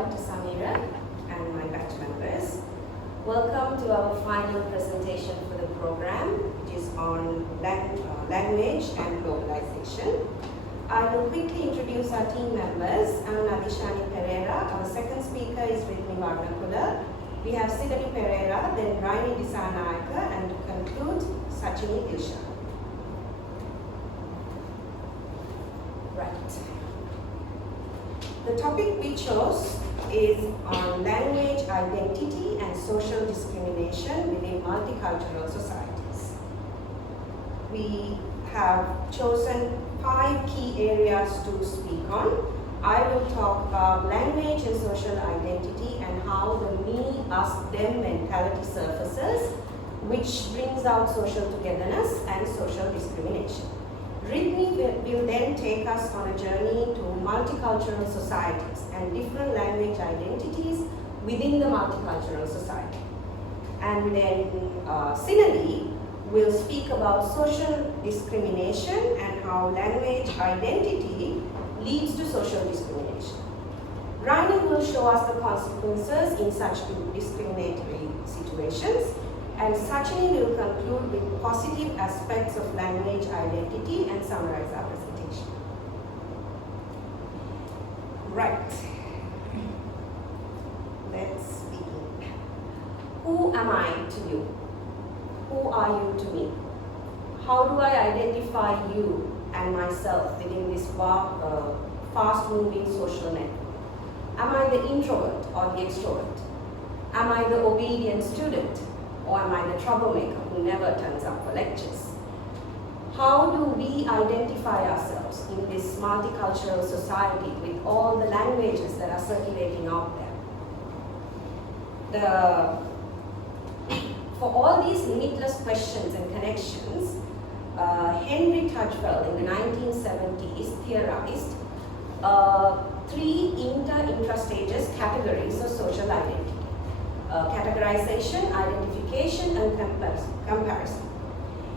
Dr. Samira and my batch members. Welcome to our final presentation for the program, which is on language and globalization. I will quickly introduce our team members. I'm Nadishani Pereira. Our second speaker is Ritmi Varnakula. We have Sidani Pereira, then Raini Disanayaka, and to conclude, Sachini Dilshan. Right. The topic we chose is on language, identity, and social discrimination within multicultural societies. We have chosen 5 key areas to speak on. I will talk about language and social identity and how the me, us, them mentality surfaces, which brings out social togetherness and social discrimination. Ritmi will then take us on a journey to multicultural societies and different language identities within the multicultural society. And then Sinali will speak about social discrimination and how language identity leads to social discrimination. Raini will show us the consequences in such discriminatory situations, and Sachini will conclude with positive aspects of language identity and summarize our presentation. Right. Let's begin. Who am I to you? Who are you to me? How do I identify you and myself within this fast-moving social network? Am I the introvert or the extrovert? Am I the obedient student? Or am I the troublemaker who never turns up for lectures? How do we identify ourselves in this multicultural society with all the languages that are circulating out there? For all these limitless questions and connections, Henry Tudgell in the 1970s theorized 3 intra-stages categories of social identity. Categorization, identification, and comparison.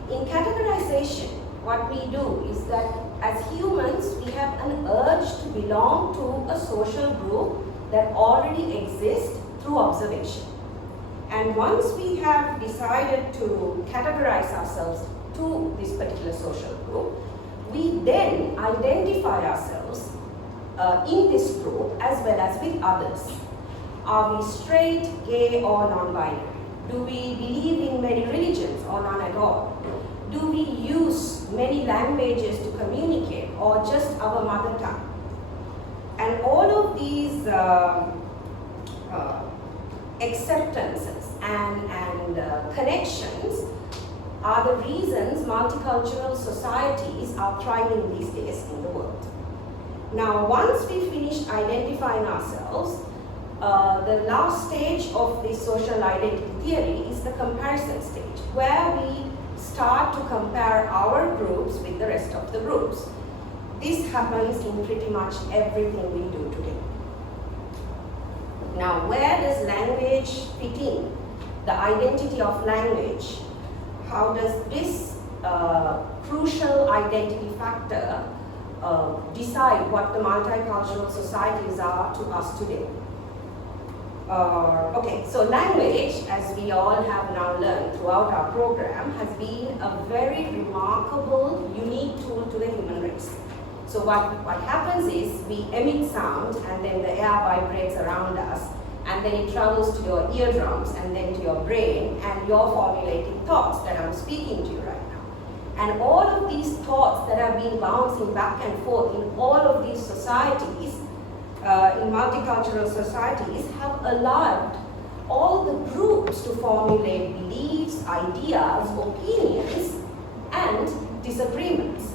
In categorization, what we do is that as humans, we have an urge to belong to a social group that already exists through observation. And once we have decided to categorize ourselves to this particular social group, we then identify ourselves in this group as well as with others. Are we straight, gay, or non-binary? Do we believe in many religions or none at all? Do we use many languages to communicate or just our mother tongue? And all of these acceptances and connections are the reasons multicultural societies are thriving these days in the world. Now, once we finish identifying ourselves, the last stage of this social identity theory is the comparison stage, where we start to compare our groups with the rest of the groups. This happens in pretty much everything we do today. Now, where does language fit in? The identity of language. How does this crucial identity factor decide what the multicultural societies are to us today? Okay, so language, as we all have now learned throughout our program, has been a very remarkable, unique tool to the human race. So what happens is we emit sound and then the air vibrates around us and then it travels to your eardrums and then to your brain and you're formulating thoughts that I'm speaking to you right now. And all of these thoughts that have been bouncing back and forth in all of these societies, in multicultural societies, have allowed all the groups to formulate beliefs, ideas, opinions, and disagreements.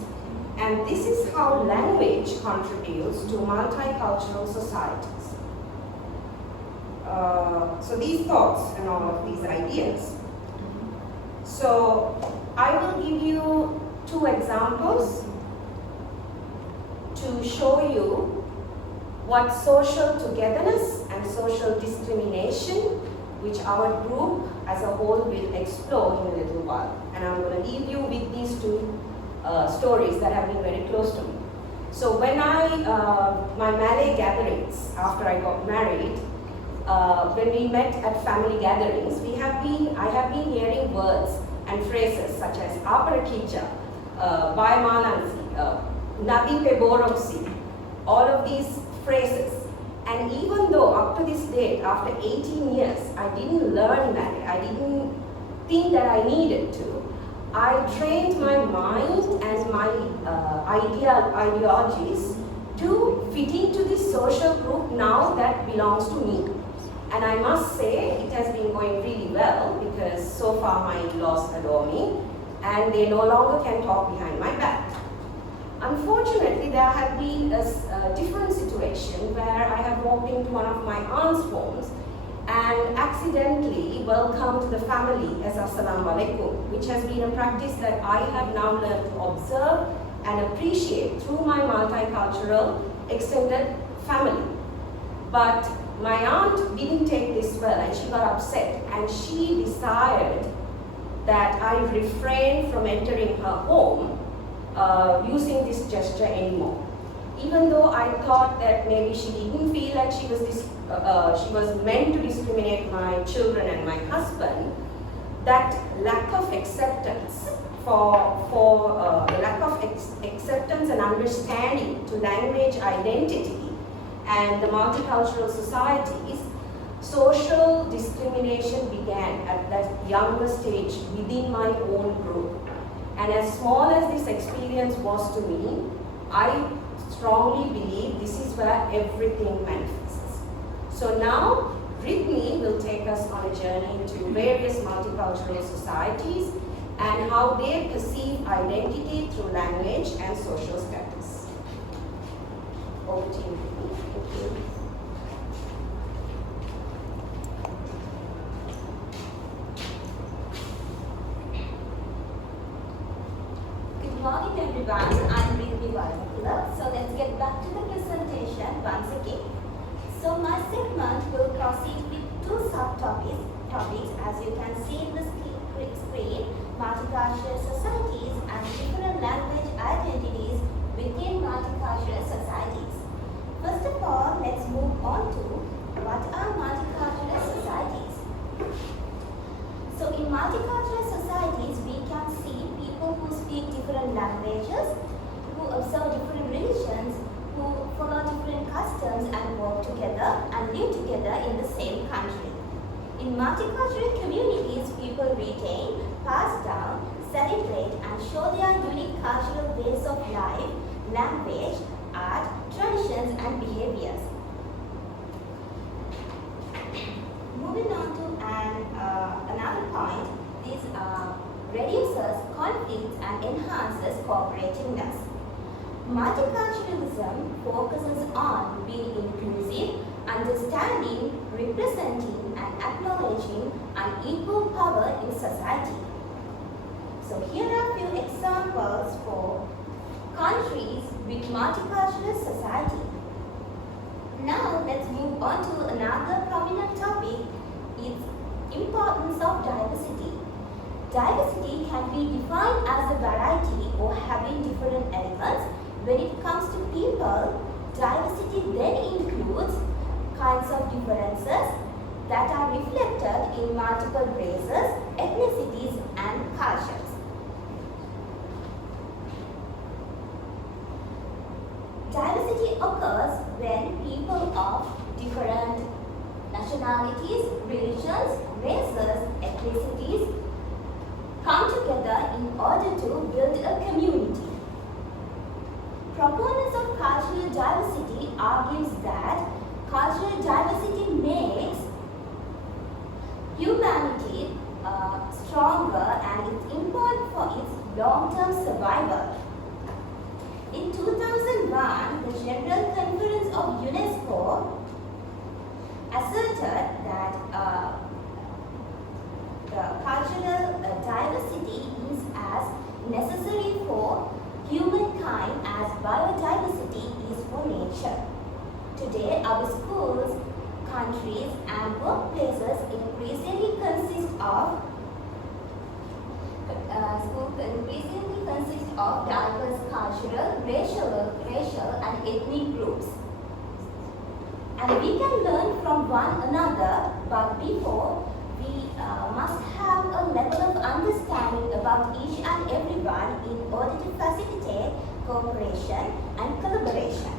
And this is how language contributes to multicultural societies. So these thoughts and all of these ideas. So I will give you 2 examples to show you what social togetherness and social discrimination, which our group as a whole will explore in a little while. And I'm going to leave you with these 2 stories that have been very close to me. So when my Malay gatherings, after I got married, when we met at family gatherings, I have been hearing words and phrases such as "Aparakija," "Bye Manansi," "Nabi pe Boroksi," all of these phrases. And even though up to this date, after 18 years, I didn't learn Malay, I didn't think that I needed to, I trained my mind and my ideologies to fit into this social group now that belongs to me. And I must say, it has been going really well because so far my in-laws adore me and they no longer can talk behind my back. Unfortunately, there had been a different situation where I have walked into one of my aunt's homes and accidentally welcomed the family as Assalamu Alaikum, which has been a practice that I have now learned to observe and appreciate through my multicultural extended family. But my aunt didn't take this well and she got upset and she desired that I refrain from entering her home using this gesture anymore. Even though I thought that maybe she didn't feel like she was meant to discriminate my children and my husband, that lack of acceptance acceptance and understanding to language identity and the multicultural societies, social discrimination began at that younger stage within my own group. And as small as this experience was to me, I strongly believe this is where everything manifests. So now, Ritmi will take us on a journey to various multicultural societies and how they perceive identity through language and social status. Over to you, Ritmi. Thank you. Good morning everyone, I'm Ritmi Varakula. So let's get back to the presentation once again. So my segment will proceed with two subtopics. As you can see in the screen, multicultural societies and different language identities within multicultural societies. First of all, let's move on to what are multicultural societies. So in multicultural societies, we can see people who speak different languages, who observe different religions, who follow different customs and work together and live together in the same country. In multicultural communities, people retain, pass down, celebrate and show their unique cultural ways of life, language, art, traditions and behaviors. Moving on to another point, this reduces conflicts and enhances cooperativeness. Multiculturalism focuses on being inclusive, understanding, representing and acknowledging unequal power in society. So here are a few examples for countries with multicultural society. Now let's move on to another prominent topic, its importance of diversity. Diversity can be defined as a variety or having different elements. When it comes to people, diversity then includes kinds of differences that are reflected in multiple races, ethnicities and cultures. Diversity occurs when people of different nationalities, religions, races, ethnicities come together in order to build a community. Proponents of cultural diversity argues that cultural diversity makes humanity stronger and it's important for its long-term survival. In 2001, the General Conference of UNESCO asserted that the cultural diversity is as necessary for humankind as biodiversity is for nature. Today, our schools, countries and workplaces increasingly consist of consists of diverse cultural, racial and ethnic groups. And we can learn from one another, but before we must have a level of understanding about each and everyone in order to facilitate cooperation and collaboration.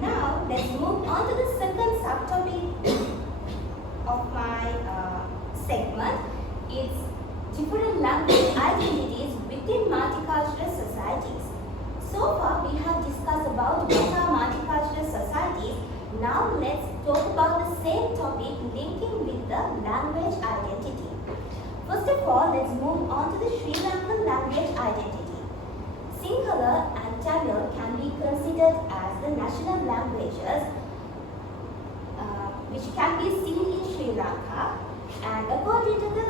Now, let's move on to the second subtopic of my segment. It's different language identities within multicultural societies. So far, we have discussed about what are multicultural societies. Now, let's talk about the same topic linking with the language identity. First of all, let's move on to the Sri Lankan language identity. Sinhala and Tamil can be considered as the national languages which can be seen in Sri Lanka. And according to the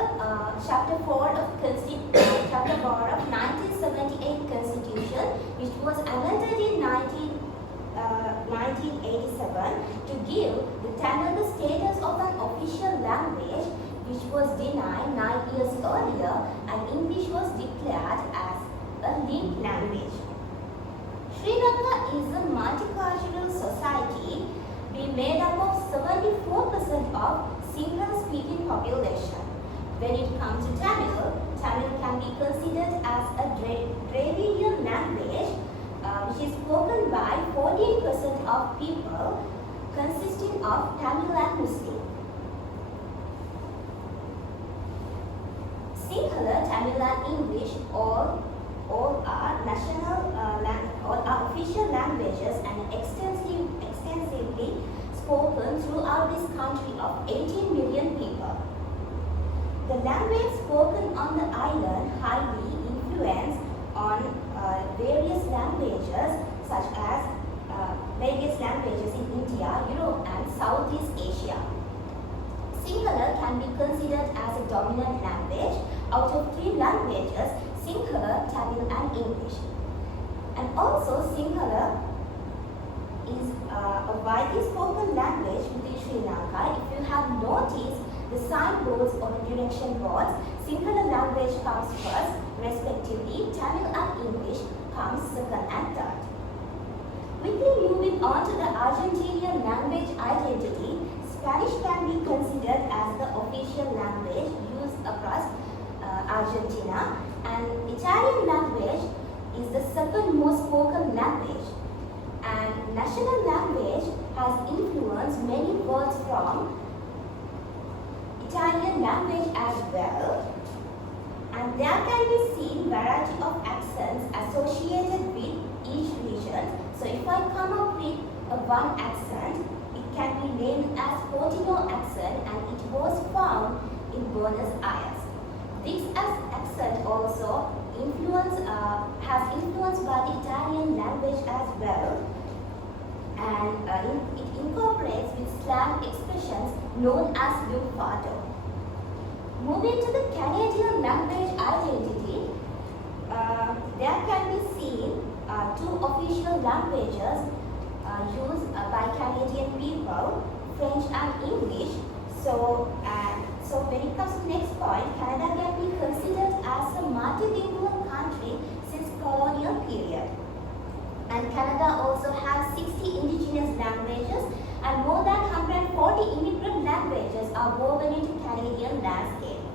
Chapter 4 of 1978 Constitution, which was amended in 1987 to give the Tamil the status of an official language, which was denied 9 years earlier, and English was declared as a linked language. Sri Lanka is a multicultural society being made up of 74% of Sinhala-speaking population. When it comes to Tamil, Tamil can be considered as a Dravidian language, which is spoken by 14% of people, consisting of Tamil and Muslim. Sinhala, Tamil and English all are national all are official languages and extensively spoken throughout this country of 18 million people. The language spoken on the island highly influence on various languages such as various languages in India, Europe and Southeast Asia. Sinhala can be considered as a dominant language out of 3 languages, Sinhala, Tamil and English. And also Sinhala is a widely spoken language within Sri Lanka. If you have noticed the signboards or direction boards, Sinhala language comes first, respectively Tamil and English comes second and third. Quickly moving on to the Argentinian language identity, Spanish can be considered as the official language used across Argentina, and Italian language is the second most spoken language. And national language has influenced many words from Italian language as well. And there can be seen variety of accents associated with each region. So if I come up with one accent, it can be named as Portino accent, and it was found in Buenos Aires. This accent also has influence by the Italian language as well, and it incorporates with slang expressions known as lunfardo. Moving to the Canadian language identity, there can be seen 2 official languages used by Canadian people, French and English. So when it comes to the next point, Canada can be considered as a multilingual country since colonial period. And Canada also has 60 indigenous languages, and more than 140 immigrant languages are woven into Canadian landscape.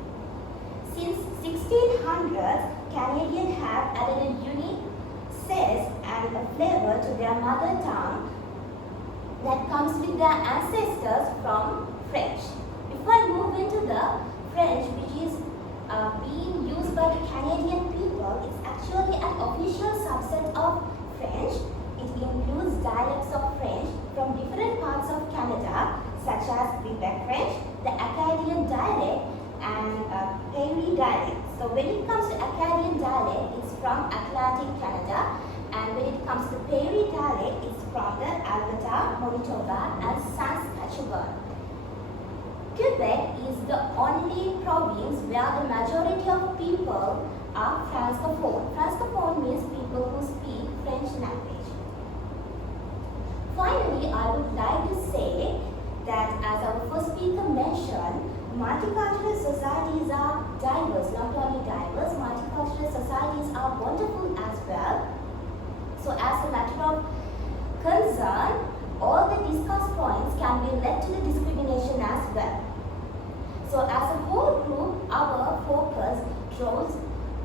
Since 1600s, Canadians have added a unique zest and a flavor to their mother tongue that comes with their ancestors from French. If I move into the French, which is being used by the Canadian people, it's actually an official subset of French. It includes dialects of French from different parts of Canada, such as Quebec French, the Acadian dialect, and Pairie dialect. So when it comes to Acadian dialect, it's from Atlantic Canada, and when it comes to Pairie dialect, it's from the Alberta, Manitoba, and Saskatchewan. Quebec is the only province where the majority of people are francophone. Francophone means people who speak French language. Finally, I would like to say that, as our first speaker mentioned, multicultural societies are diverse. Not only diverse, multicultural societies societies are wonderful as well. So as a matter of concern, all the discussed points can be led to the discrimination as well. So as a whole group, our focus draws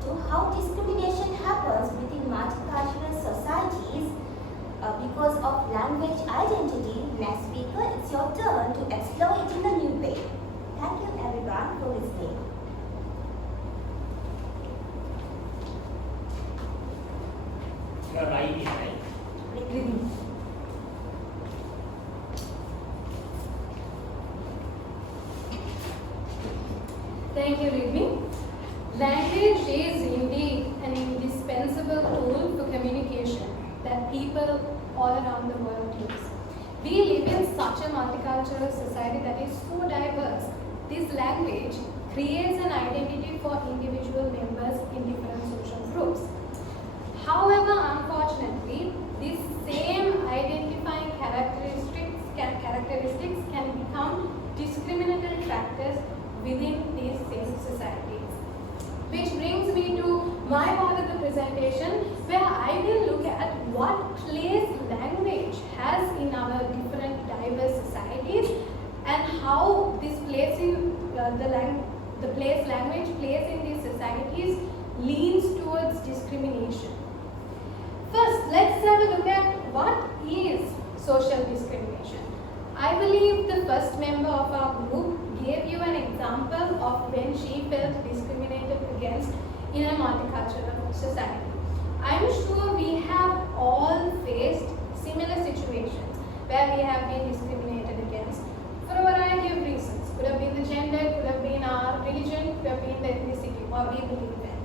to how discrimination happens within multicultural societies because of language identity. Next speaker, it's your turn to explore it in a new way. Thank you everyone for listening. You are right, right? Thank you, Ridvi. Language is indeed an indispensable tool for communication that people all around the world use. We live in such a multicultural society that is so diverse. This language creates an identity for individual members in different social groups. However, unfortunately, these same identifying characteristics can become discriminatory factors within these same societies. Which brings me to my part of the presentation, where I will look at what place language has in our different diverse societies and how this place in the place language plays in these societies leans towards discrimination. First, let's have a look at what is social discrimination. I believe the first member of our group gave you an example of when she felt discriminated against in a multicultural society. I'm sure we have all faced similar situations where we have been discriminated against for a variety of reasons. Could have been the gender, could have been our religion, could have been the ethnicity, what we believe in.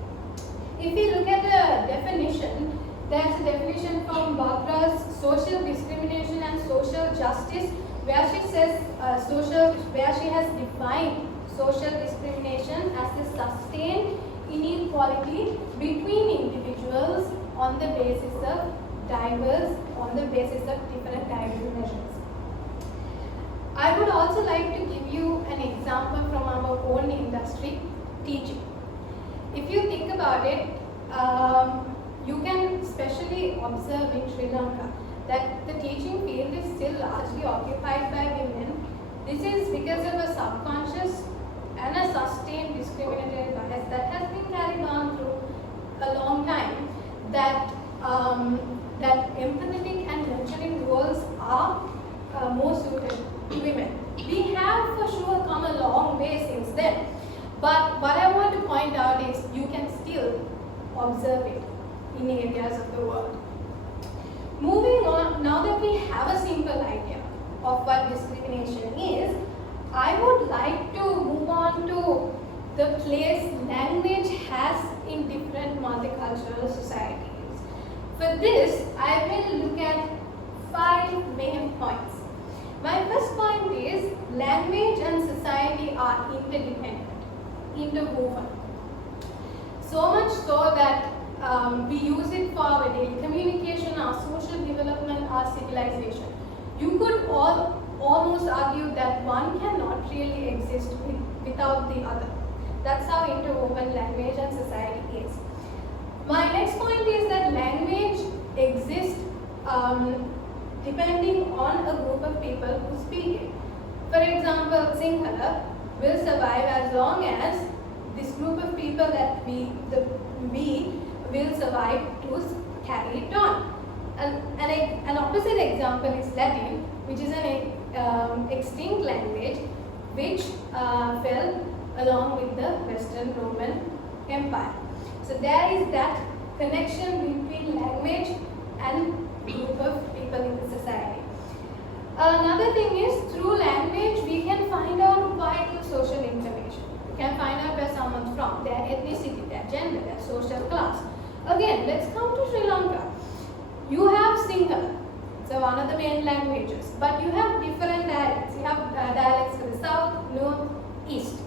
If we look at the definition, there's a definition from Bakra's Social Discrimination and Social Justice, where she says where she has defined social discrimination as the sustained inequality between individuals on the basis of different diverse measures. I would also like to give you an example from our own industry, teaching. If you think about it, you can especially observe in Sri Lanka that the teaching field is still largely occupied by women. This is because of a subconscious and a sustained discriminatory bias that has been carried on through a long time, that empathetic and nurturing roles are more suited to women. We have for sure come a long way since then, but what I want to point out is you can still observe it in areas of the world. Moving on, now that we have a simple idea of what discrimination is, I would like to move on to the place language has in different multicultural societies. For this, I will look at 5 main points. My first point is language and society are interdependent, interwoven. So much so that we use it for our daily communication, our social development, our civilization. You could almost argue that one cannot really exist without the other. That's how interwoven language and society is. My next point is that language exists depending on a group of people who speak it. For example, Sinhala will survive as long as this group of people that we will survive to carry it on. An opposite example is Latin, which is an extinct language which fell along with the Western Roman Empire. So there is that connection between language and group of people in the society. Another thing is, through language we can find out vital social information. We can find out where someone's from, their ethnicity, their gender, their social class. Again, let's come to Sri Lanka. You have Sinhala, so one of the main languages, but you have different dialects. You have dialects for the south, north, east.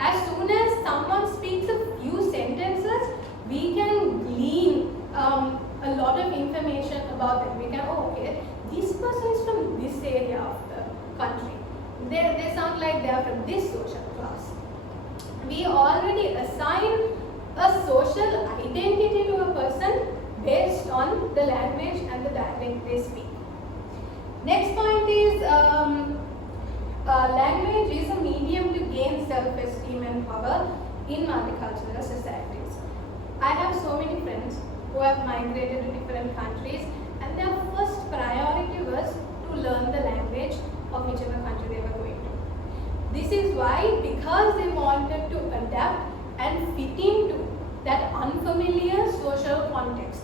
As soon as someone speaks a few sentences, we can glean a lot of information about them. We can, oh, okay, this person is from this area of the country. They sound like they are from this social class. We already assign a social identity to a person based on the language and the dialect they speak. Next point is language is a medium to gain self-esteem and power in multicultural societies. I have so many friends who have migrated to different countries, and their first priority was to learn the language of whichever country they were going to. This is why, because they wanted to adapt and fit into that unfamiliar social context,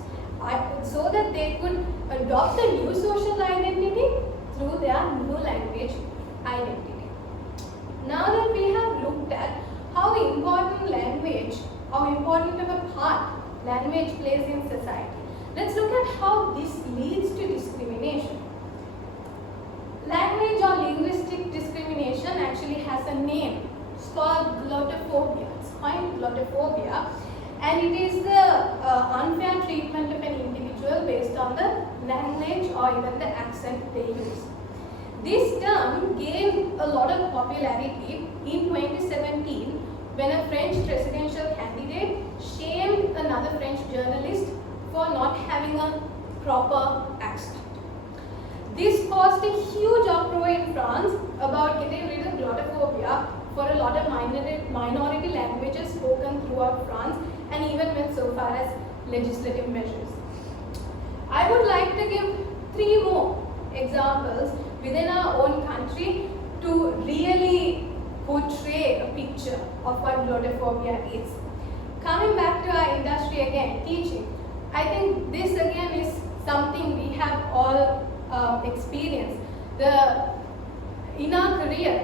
so that they could adopt a new social identity through their new language identity. Now that we have looked at how important of a part language plays in society, let's look at how this leads to discrimination. Language or linguistic discrimination actually has a name. It's called glottophobia. It's coined glottophobia, and it is the unfair treatment of an individual based on the language or even the accent they use. This term gained a lot of popularity in 2017 when a French presidential candidate shamed another French journalist for not having a proper accent. This caused a huge uproar in France about getting rid of glottophobia for a lot of minority languages spoken throughout France, and even went so far as legislative measures. I would like to give 3 more examples within our own country to really portray a picture of what glottophobia is. Coming back to our industry again, teaching, I think this again is something we have all experienced. In our career,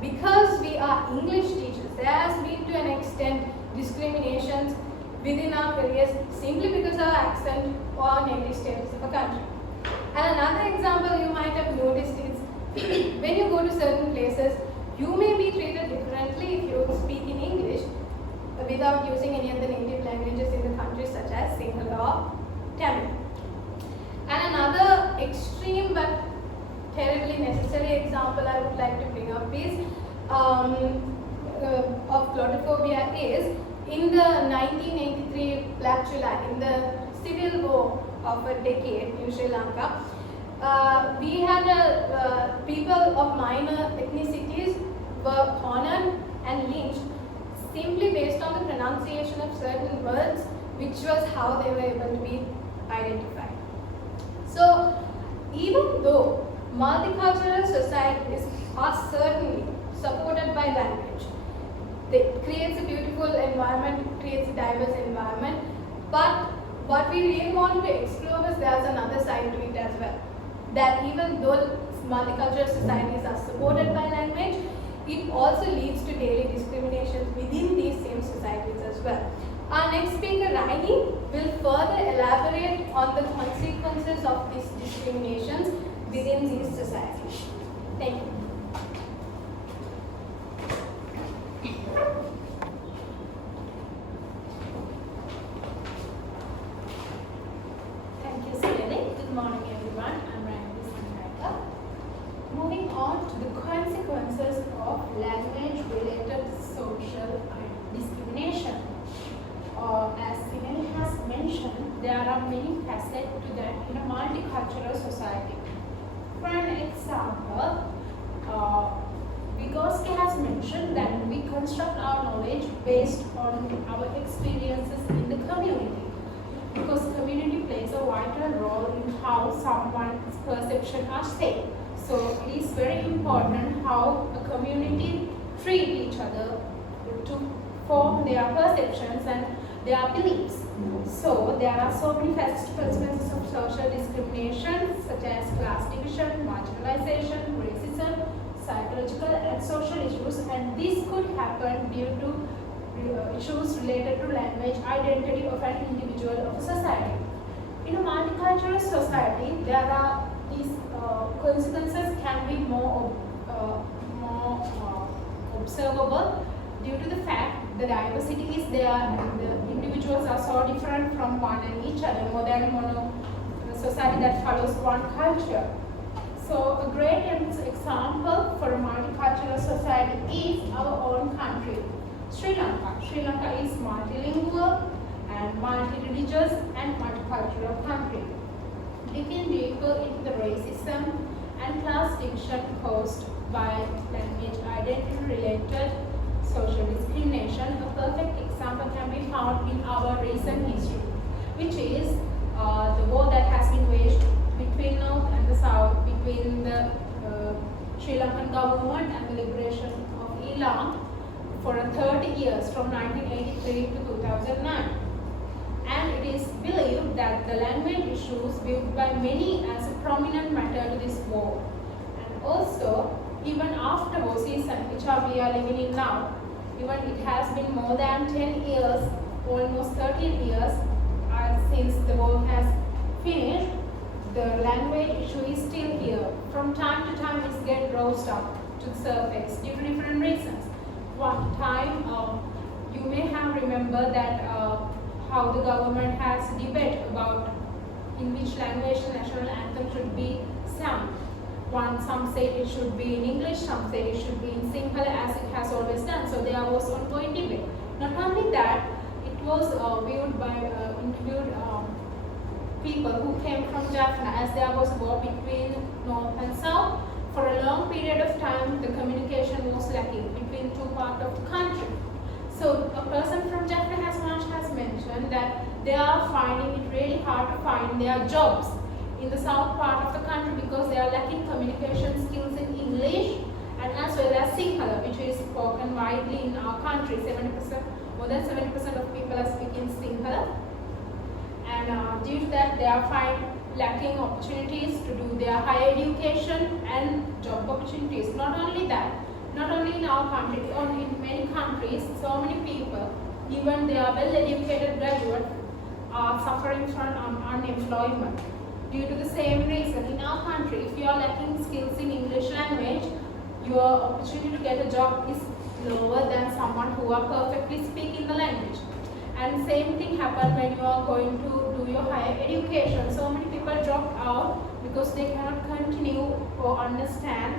because we are English teachers, there has been to an extent discriminations within our careers simply because of our accent or native status of a country. And another example you might have noticed is when you go to certain places, you may be treated differently if you speak in English without using any of the native languages in the country, such as Sinhala or Tamil. And another extreme but terribly necessary example I would like to bring up is of glottophobia is in the 1983 Black July, in the civil war of a decade in Sri Lanka, we had people of minor ethnicities were cornered and lynched simply based on the pronunciation of certain words, which was how they were able to be identified. So, even though multicultural societies are certainly supported by language, it creates a beautiful environment, it creates a diverse environment, but what we really want to explore is there's another side to it as well. That even though multicultural societies are supported by language, it also leads to daily discriminations within these same societies as well. Our next speaker, Raini, will further elaborate on the consequences of these discriminations within these societies. Thank you. Thank you, Sreni. Good morning, everyone. I'm Raini Sankarika. Moving on to the consequences of language-related social discrimination. As Sreni has mentioned, there are many facets to that in a multicultural society. For an example, Vygotsky has mentioned that we construct our knowledge based on our experiences in the community, because community plays a vital role in how someone's perceptions are shaped. So it is very important how a community treat each other to form their perceptions and their beliefs. So there are so many consequences of social discrimination, such as class division, marginalization, racism, psychological and social issues, and this could happen due to issues related to language identity of an individual of a society. In a multicultural society, there are these consequences can be more observable due to the fact the diversity is there and the individuals are so different from one and each other, more than a society that follows one culture. So a great example for a multicultural society is our own country. Sri Lanka. Sri Lanka is multilingual and multi-religious and multicultural country. Digging deeper into the racism and class division caused by language identity-related social discrimination, a perfect example can be found in our recent history, which is the war that has been waged between North and the South, between the Sri Lankan government and the liberation of Elam for 30 years from 1983 to 2009. And it is believed that the language issues viewed by many as a prominent matter to this war. And also, even after war season, which we are living in now, even it has been more than 10 years, almost 13 years since the war has finished, the language issue is still here. From time to time, it gets rose up to the surface due to different reasons. One time, you may have remembered that how the government has debate about in which language the national anthem should be sung. Some say it should be in English, some say it should be in Sinhala as it has always done. So there was ongoing debate. Not only that, it was viewed by interviewed people who came from Jaffna, as there was war between North and South. For a long period of time, the communication was lacking between two parts of the country. So a person from Jaffna has mentioned that they are finding it really hard to find their jobs in the south part of the country because they are lacking communication skills in English and as well as Sinhala, which is spoken widely in our country. 70%, more than 70% of people are speaking Sinhala. And due to that, they are lacking opportunities to do their higher education and job opportunities. Not only that, not only in our country, in many countries, so many people, even they are well-educated graduates, are suffering from unemployment. Due to the same reason, in our country, if you are lacking skills in English language, your opportunity to get a job is lower than someone who are perfectly speaking the language. And same thing happens when you are going to do your higher education. So many people drop out because they cannot continue or understand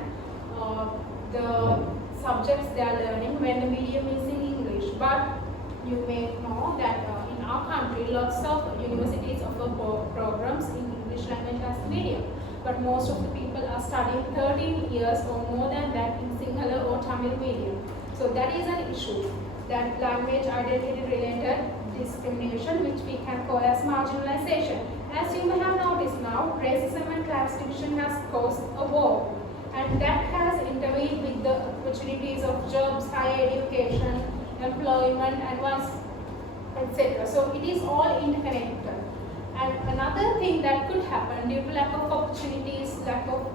the subjects they are learning when the medium is in English. But you may know that in our country, lots of universities offer programs in English language as a medium. But most of the people are studying 13 years or more than that in Sinhala or Tamil medium. So that is an issue, that language identity related discrimination, which we can call as marginalization. As you may have noticed now, racism and class division has caused a war. And that has intervened with the opportunities of jobs, higher education, employment, advanced, etc. So it is all interconnected. And another thing that could happen due to lack of opportunities, lack of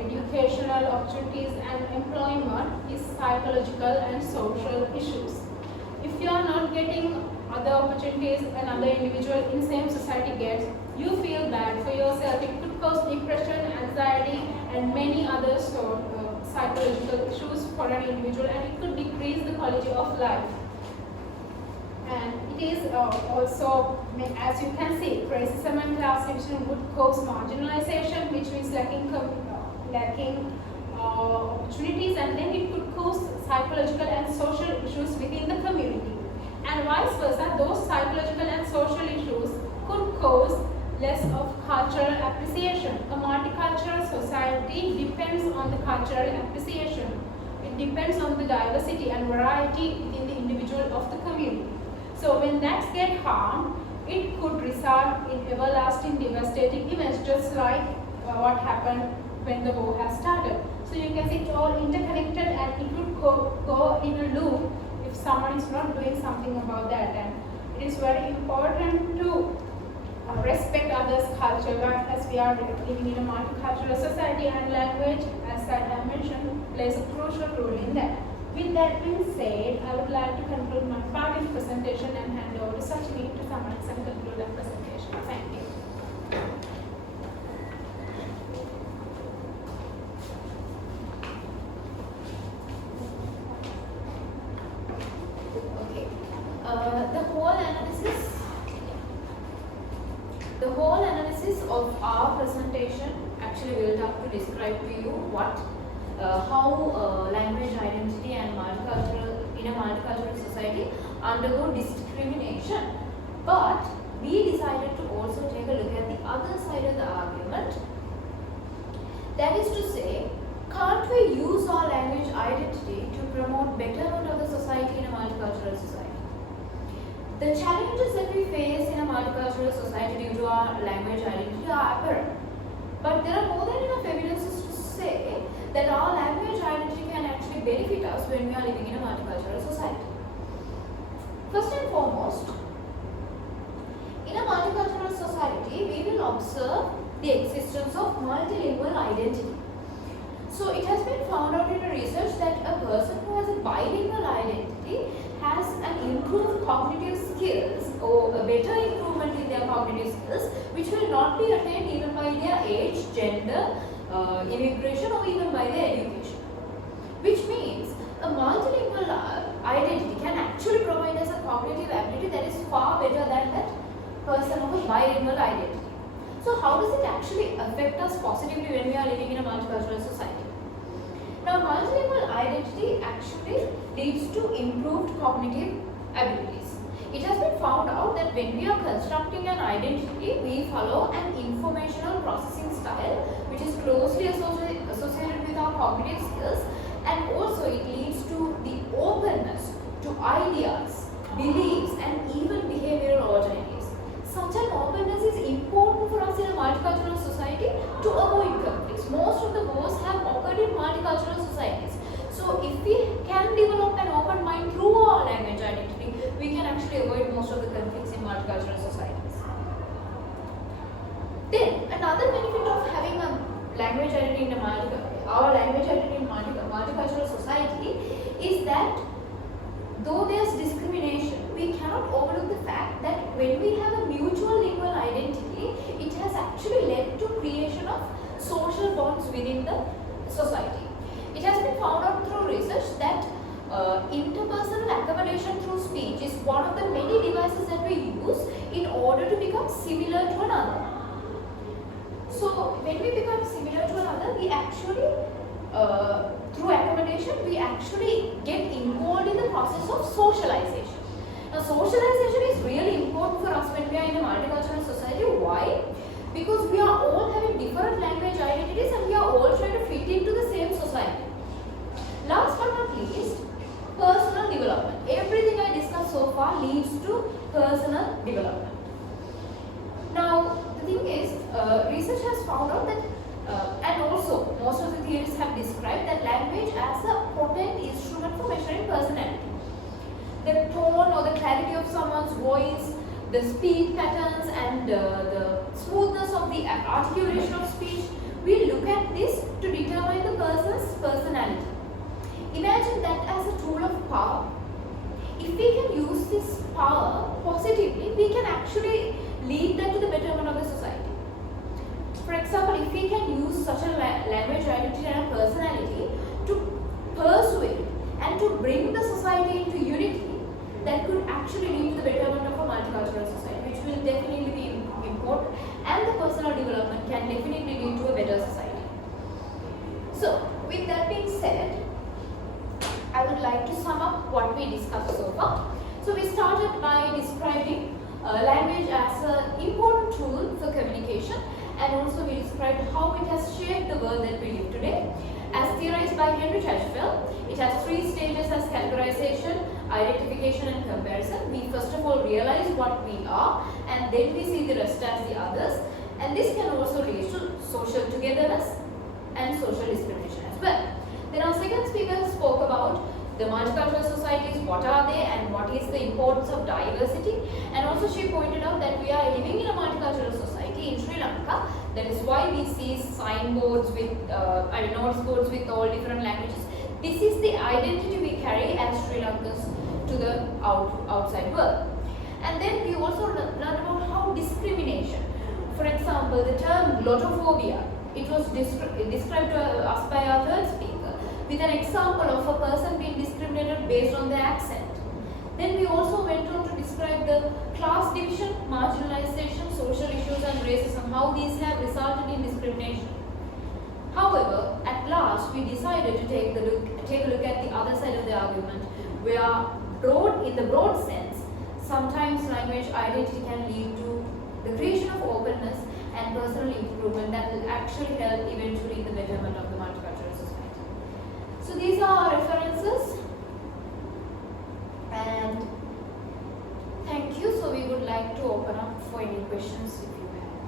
educational opportunities and employment is psychological and social issues. If you are not getting other opportunities another individual in same society gets, you feel bad for yourself. It could cause depression, anxiety, and many other sort of psychological issues for an individual, and it could decrease the quality of life. And it is also, as you can see, racism and class division would cause marginalization, which means lacking opportunities, and then it could cause psychological and social issues within the community. And vice versa, those psychological and social issues could cause less of cultural appreciation. A multicultural society depends on the cultural appreciation. It depends on the diversity and variety within the individual of the community. So when that gets harmed, it could result in everlasting devastating events, just like what happened when the war has started. So you can see it's all interconnected, and it would go in a loop if someone is not doing something about that. And it is very important to respect others' culture, as we are living in a multicultural society, and language, as I have mentioned, plays a crucial role in that. With that being said, I would like to conclude my part in the presentation and hand over to Sachini to summarize and conclude the presentation. Thank you. Okay. The whole analysis of our presentation actually will have to describe to you what how language identity and in a multicultural society undergo discrimination. But we decided to also take a look at the other side of the argument. That is to say, can't we use our language identity to promote betterment of the society in a multicultural society? The challenges that we face in a multicultural society due to our language identity are apparent. But there are more than enough evidences to say that our language identity can actually benefit us when we are living in a multicultural society. First and foremost, in a multicultural society, we will observe the existence of multilingual identity. So it has been found out in a research that a person who has a bilingual identity has an improved cognitive skills or a better improvement in their cognitive skills, which will not be attained even by their age, gender, immigration, or even by their education. Which means a multilingual identity can actually provide us a cognitive ability that is far better than that person of a bilingual identity. So how does it actually affect us positively when we are living in a multicultural society? Now, multilingual identity actually leads to improved cognitive abilities. It has been found out that when we are constructing an identity, we follow an informational processing style which is closely associated with our cognitive skills, and also it leads to the openness to ideas, beliefs, and even behavioral alternatives. Such an openness is important for us in a multicultural society to avoid conflicts. Most of the wars have occurred in multicultural societies. So if we can develop an open mind through our language identity, we can actually avoid most of the conflicts in multicultural societies. Then another benefit of having a language identity in our language identity in multicultural society is that though there's discrimination, we cannot overlook the fact that when we have a mutual lingual identity, it has actually led to creation of social bonds within the society. It has been found out through research that interpersonal accommodation through speech is one of the many devices that we use in order to become similar to another. So when we become similar to another, we actually through accommodation, we actually get involved in the process of socialization. Now, socialization is really important for us when we are in a multicultural society. Why? Because we are all having different language identities and we are all trying to fit into the same society. Last but not least, personal development. Everything I discussed so far leads to personal development. Now, the thing is, research has found out that and also, most of the theories have described that language as a potent instrument for measuring personality. The tone or the clarity of someone's voice, the speech patterns, and the smoothness of the articulation of speech, we look at this to determine the person's personality. Imagine that as a tool of power. If we can use this power positively, we can actually lead that to the betterment of the society. For example, if we can use such a language identity and a personality to persuade and to bring the society into unity, that could actually lead to the betterment of a multicultural society, which will definitely be important, and the personal development can definitely lead to a better society. So, with that being said, I would like to sum up what we discussed so far. So, we started by describing language as an important tool for communication, and also we described how it has shaped the world that we live today. As theorized by Henry Tajfel, it has three stages as categorization, identification, and comparison. We first of all realize what we are, and then we see the rest as the others, and this can also lead to social togetherness and social discrimination as well. Then our second speaker spoke about the multicultural societies, what are they and what is the importance of diversity, and also she pointed out that we are living in a multicultural society in Sri Lanka. That is why we see signboards with, notice boards with all different languages. This is the identity we carry as Sri Lankans to the outside world. And then we also learned about how discrimination, for example, the term glottophobia, it was described to us by our third speaker, with an example of a person being discriminated based on their accent. Then we also went on to describe the class division, marginalization, social issues and racism, how these have resulted in discrimination. However, at last we decided to take a look at the other side of the argument, where in the broad sense, sometimes language identity can lead to the creation of openness and personal improvement that will actually help eventually in the betterment of the multicultural society. So these are our references, and thank you. So we would like to open up for any questions if you have.